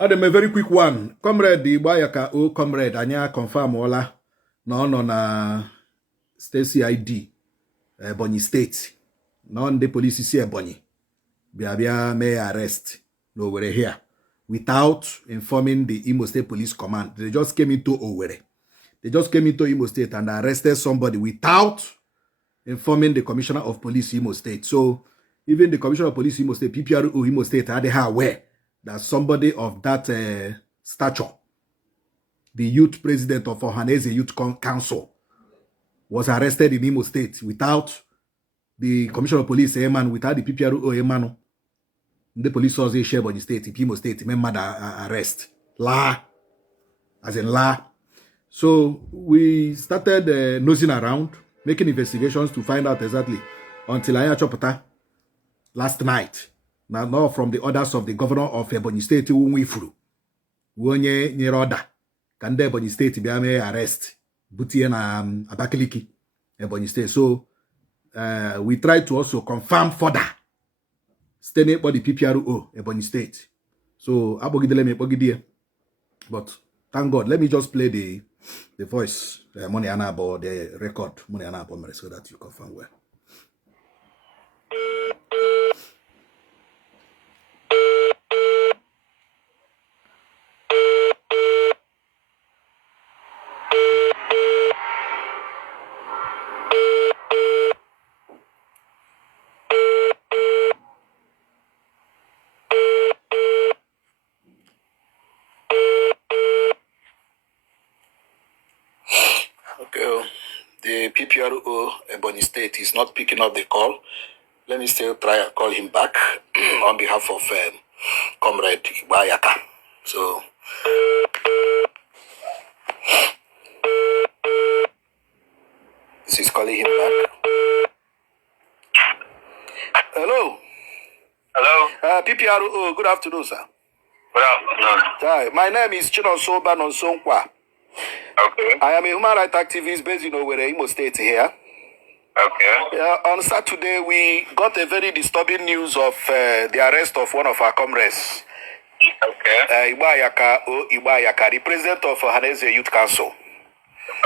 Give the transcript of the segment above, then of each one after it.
Adam, a very quick one. Comrade Igboayaka, comrade, anya confirm wala no na Stacy ID, Ebonyi State. Non the police see Ebonyi. Abia may arrest. No, we're here. Without informing the Imo State Police Command. They just came into Owerri. They just came into Imo State and arrested somebody without informing the Commissioner of Police Imo State. So even the Commissioner of Police Imo State, PPRO Imo State, are they aware that somebody of that stature, the youth president of Ohanese Youth Council, was arrested in Imo State without the Commissioner of Police, without the PPRO, the police source Ebonyi State, Imo State, remember the arrest. As in la. So we started nosing around, making investigations to find out exactly until I chopota last night. Now from the orders of the governor of Ebonyi State, Wifuru, Wonye Niroda, Kande Ebonyi State be arrest, Butie na Abakaliki, Ebonyi State. So we try to also confirm further. Stay by the PPRO, Ebonyi State. So Abogidele me Bogidie. But thank God, let me just play the voice, Money Anabo, the record, Money Anabo, so that you confirm well. Okay, the PPRO Ebonyi State is not picking up the call. Let me still try and call him back on behalf of Comrade Igboayaka. So, this is calling him back. Hello. Hello. PPRO, good afternoon, sir. Good afternoon. Hi, my name is Chinosoba Nonsonkwa. Okay. I am a human rights activist based in Owerri, Imo State here. Okay. On Saturday, we got a very disturbing news of the arrest of one of our comrades. Okay. Igboayaka, the president of Ohanese Youth Council.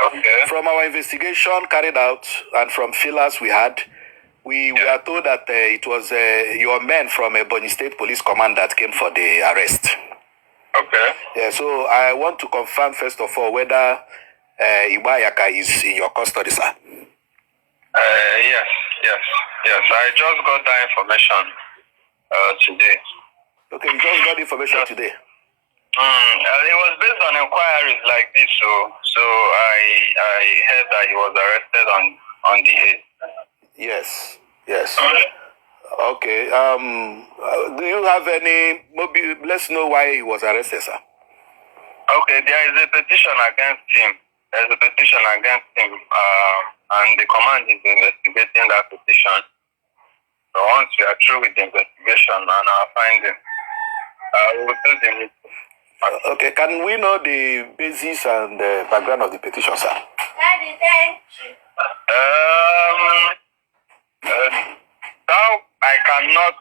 Okay. From our investigation carried out and from feelers we had, we were told that it was your men from Ebonyi State Police Command that came for the arrest. Okay. Yeah, so I want to confirm first of all whether Igboayaka is in your custody, sir. Yes. I just got that information today. Okay, you just got the information today. It was based on inquiries like this, so I heard that he was arrested on the 8th. Yes. Okay. Do you have any? Maybe let's know why he was arrested, sir. Okay, there is a petition against him. There's a petition against him, and the command is investigating that petition. So once we are through with the investigation and our finding, we will tell them. Okay, can we know the basis and the background of the petition, sir? Daddy, thank you. Now I cannot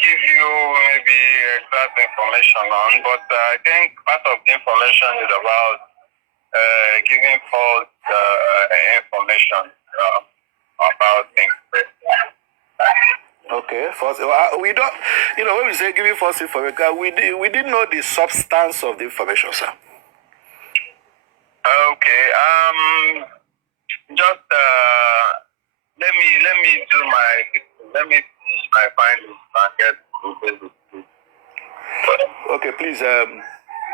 give you maybe exact information on, but I think part of the information is about giving false information about things. Okay, false. We don't, when we say giving false information, we didn't know the substance of the information, sir. Okay. Just let me do my findings and get to this. Okay, please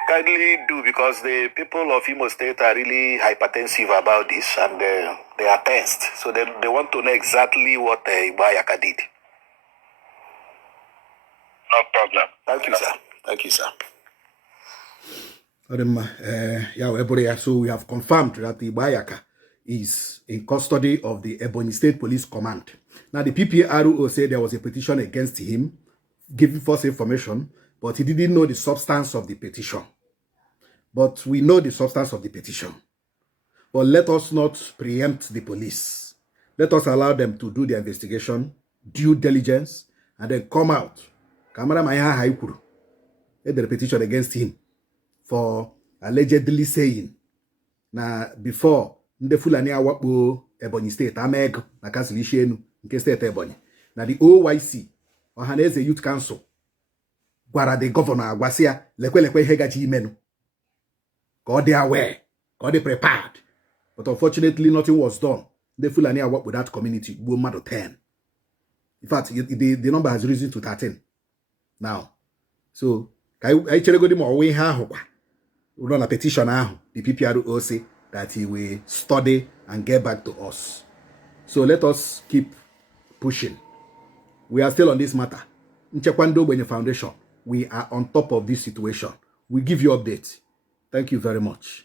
kindly do, because the people of Imo State are really hypertensive about this and they are tensed. So they want to know exactly what Igboayaka did. No problem. Thank you, sir. So we have confirmed that Igboayaka is in custody of the Ebonyi State Police Command. Now the PPRO said there was a petition against him, giving false information, but he didn't know the substance of the petition. But we know the substance of the petition. But let us not preempt the police. Let us allow them to do their investigation, due diligence, and then come out. the petition against him for allegedly saying na before ndị Fulani awakpo Ebonyi State amego na kansụl Ishienu nke steeti Ebonyi na the OYC Ohaneze Youth Council gwara the governor agwasị ya lekwe ihe gaji imenu ka ọ dị aware ka ọ dị prepared, but unfortunately nothing was done. The Fulani awakpo that community gbuo mmadụ 10. In fact, the number has risen to 13 now. So I cheregodi ma ọwa ihe ahụ kwa run na petition ahụ the PPRO say that he will study and get back to us. So let us keep pushing. We are still on this matter. Nchekwa Ndi Ogbenye Foundation, we are on top of this situation. We give you updates. Thank you very much.